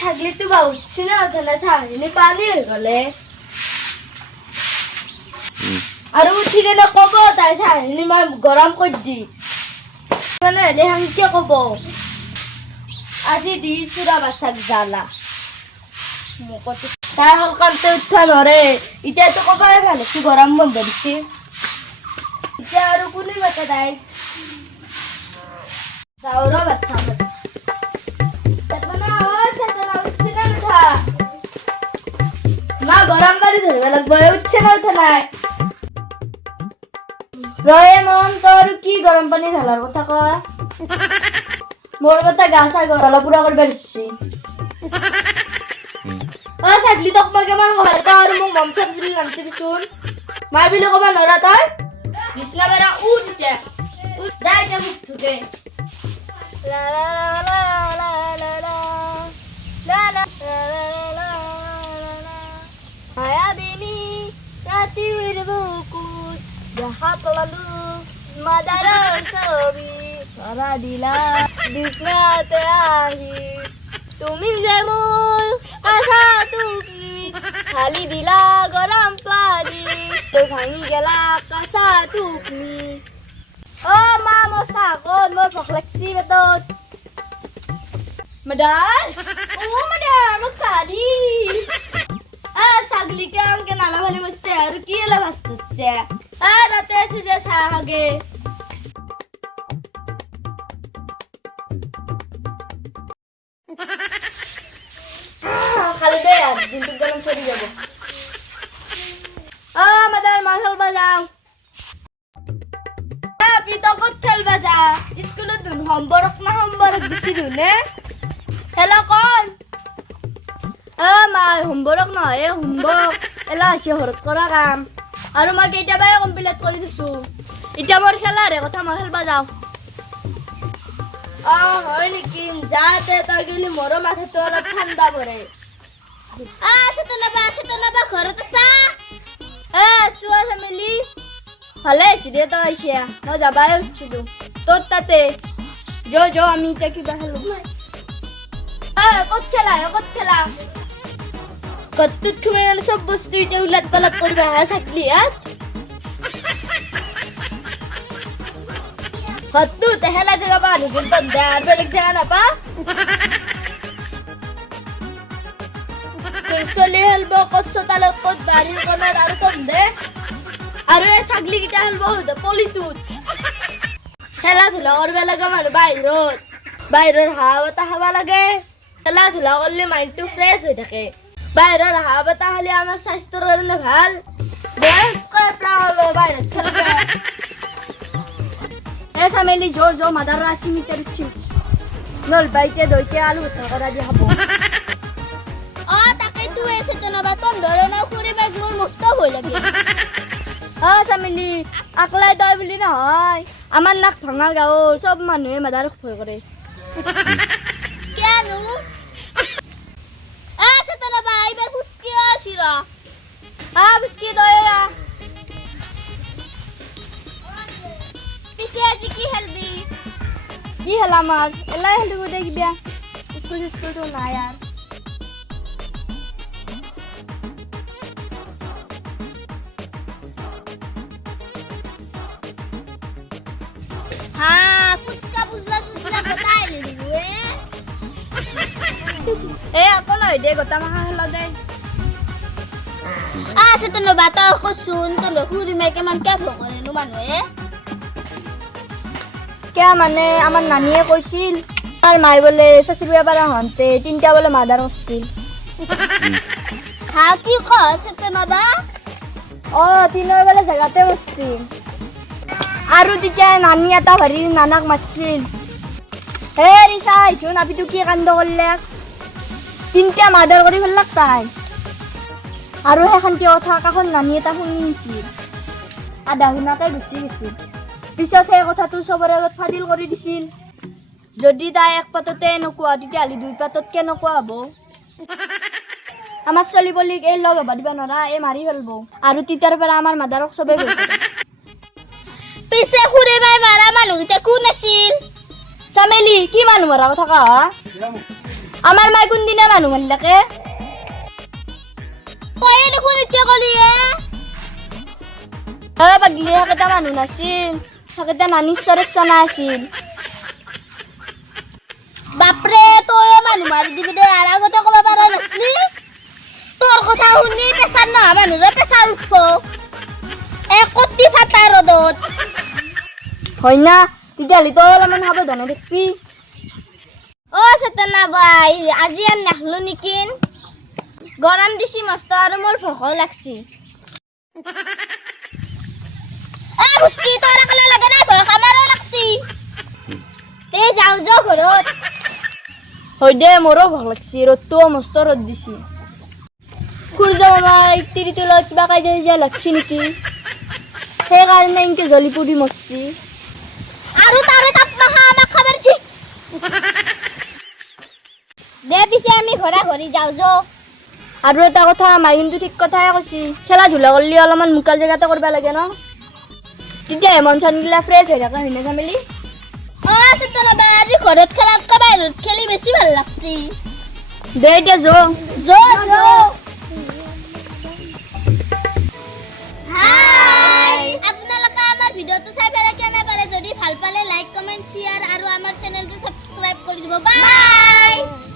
ছাগলী তো বা উঠছি না ওখানে ছাগলী পানি হয়ে গেলে আর উঠি কেন কব তাই ছাগলী মই গরম করে দি মানে রেহাংকে কব আজি দি সুরা বাচ্চাক জ্বালা তার হলকান্তে উঠা নরে ইটা তো কবাই ভালো কি গরম বন্ধ দিচ্ছি ইটা আর কোনে বাতা দেয় যাওরা বাচ্চা না গরম বাড়ি ধরবে লাগবে উঠছে না উঠে নাই রয়ে মন তোর কি গরম পানি ঢালার কথা কয় মোর কথা গাছা গলা পুরা করে বেরছি ও ছাগলী তক মই কেমন হয় তা আর মোক মমচত বিলি নামতে বিচুন মাই বিলি কবা নৰা তই বিছনা বেৰা উঠ দে উঠ যাই দে মুখ ধুকে লা লা লা লা লা লা লা লা লা মায়াবিনী রাতির বুকুত দেখা পেলালো মাদাৰৰ ছবি ধৰা দিলা বিছনাতে আহি তুমি যে মোৰ আশা টুকলি ঢালি দিলা গৰম পানী তই ভাঙি গেলা কাঁচা টুকলি অ মা মোৰ চাহকণ মোৰ ভোক লাগছি পেটত মাদাৰ অ মাদাৰ মোক চাহ দি ছাগলী কে আমকে নালা ভালে মরছে আর কি এলা ভাসতেছে রাতে এসে যে চা হাগে খালি দে আর দিনটুক গরম চলে যাব মাদার মাছ হলবা যাও পিতকত খেলবা যা স্কুলত দুন হোমৱৰ্ক না হোমৱৰ্ক দিছিলো নে হেলা কোন মা হোমৱৰ্ক নহয় হোমৱৰ্ক এলা আছে ঘৰত কৰা কাম আৰু মই কেতিয়াবাই কমপ্লিট কৰি দিছো এতিয়া মোৰ খেলাৰে কথা মই খেলবা যাওঁ হয় নেকি যাতে তই গেলি মোৰো মাথাটো অলপ ঠাণ্ডা পৰে চেতনাবা ঘৰত আছা চোৱা ফেমিলি ভালে আছি দে তই আহিছে মই যাবাই উঠিছিলো তোৰ তাতে যো আমি এতিয়া কিবা খেলো ক'ত খেলা কত্তুত খুমে সব বস্তু এতিয়া উলাট পালাট কৰিবা ছাগলী কত্তু তেহেলা জেগা পা আনি কিন্তু দে আর বেলেগ জায়গা নাপা চলি হেলব কচ্ছ তালত ক'ত বাড়ির কোণত আৰু কম দে আৰু এই ছাগলী কেইটা হেলব হতে পলিটোত খেলা ধূলা কৰিব লাগে মানুহ বাহিৰৰ হাৱা বতাহ খাব লাগে খেলা ধূলা কৰিলে মাইণ্ডটো ফ্ৰেছ হৈ থাকে বাহিৰৰ হাৱা বতাহ খালে আমাৰ স্বাস্থ্যৰ কাৰণে ভাল বাহিৰত খেলবে ফেমিলি যো মাদাৰ ৰাশি মিটাৰ উঠিম নলবাৰীতে দৈতে আলু ভৰ্তা কৰা দি খাব তাকেইতো এসে তো না বাতন ধরে না করে ব্যাগ মোর মস্ত ভয় লাগে ফেমিলি আকলাই তই বুলি নহয় আমাৰ নাক ভাঙাৰ গাঁৱৰ চব মানুহে মাদাৰক ভয় কৰে কেন আচ্ছা তো না ভাই এবাৰ ফুসকি আসিৰ বিস্কি তই পিছে আজি কি হেলবি কি হেল আমাৰ এলাই হেলিব দে কিবা স্কুলটো নাই আৰু हाँ फुसका फुसला बताए ले दिए আকৌ নহয় দে গোটা মাখা হেলা দে আচ্ছা তো না বাতা কো শুন তো লহুরি মে কেমন কে ভকরে নো মানুহে কিয় মানে আমাৰ নানীয়ে কৈছিল তাৰ মাই বোলে চচিৰ বেপাৰ হওঁতে তিনিটা বোলে মাদাৰ কৰিছিল हाँ की को আছে তো না বা তিনৰ বোলে জেগাতে মৰছিল আৰু তেতিয়া নানী এটা ভাৰি নানাক মাতছিল হে ৰিচা আহিছো নাপিটো কি কাণ্ড কৰিলে তিনিটা মাদাৰ কৰি ফেললাক তাই আৰু সেইখানটি কথা কাষত নানি এটা শুনি নিছিল আধা শুনাকে গুচি গৈছিল পিছত সেই কথাটো চবৰে আগত ফাদিল কৰি দিছিল যদি তাই এক পাততে নকোৱা তেতিয়াহ'লে দুই পাতত কেনেকুৱা হ'ব আমাৰ চলি পলিক এই লগ হ'ব দিব নোৱাৰা এই মাৰি পেলাব আৰু তেতিয়াৰ পৰা আমাৰ মাদাৰক চবেই ভয় কৰে পিছে খুৰে বাই মাৰা মানুহকেইটা কোন আছিল চামেলি কি মানুহ মৰা কথা কহ আমাৰ মাই কোনদিনা মানুহ মাৰিলাকে কয়ে দেখোন এতিয়া কলিয়ে পাগলি সেইকেইটা মানুহ নাছিল সেইকেইটা নানিৰ চৰেচনা আছিল বাপৰে তই মানুহ মাৰি দিবি দে আৰু আগতে ক'ব পাৰা নাছিলি তোৰ কথা শুনি পেছাৰ নহয় মানুহৰ পেছাৰ উঠব কতি ফাটা ৰ'দত হয় না তেতিয়াহ'লে তই অলপমান সাৱধানে দেখিবি চেতনা বাই আজি আৰু নাখলো নেকি গৰম দিছি মস্ত আৰু মোৰ ভোকো লাগছি হুস্কি তোৰ অকলে লাগে নাই ভয় খামাৰো লাগছি তে যাওঁ ঘৰত হয় দে মোৰো ভোক লাগছি ৰ'দটোও মস্ত ৰ'দ দিছি সূৰ্য মামাই তিৰিটোৰ লগত কিবা কাজিয়া লাগছি নেকি সেইকাৰণে এনেকে জ্বলি পুৰি মৰছি আৰু তাৰে তাপ মাহা আমাক খাবৰ ছি দে পিছে আমি ঘৰা ঘৰি যাওঁ আৰু এটা কথা মাই কিন্তু ঠিক কথাই কৈছি খেলা ধূলা কৰিলে অলপমান মুকল জেগাতে কৰিব লাগে ন তেতিয়াহে মন চনগিলা ফ্ৰেছ হৈ থাকে হয়নে ফেমিলি চেতনা বাই আজি ঘৰত খেলাতকৈ বাহিৰত খেলি বেছি ভাল লাগছি দে এতিয়া হাই আপোনালোকে আমাৰ ভিডিঅ'টো চাই পেলাই কেনে পালে যদি ভাল পালে লাইক কমেন্ট শ্বেয়াৰ আৰু আমাৰ চেনেলটো সাবস্ক্ৰাইব কৰি দিব বাই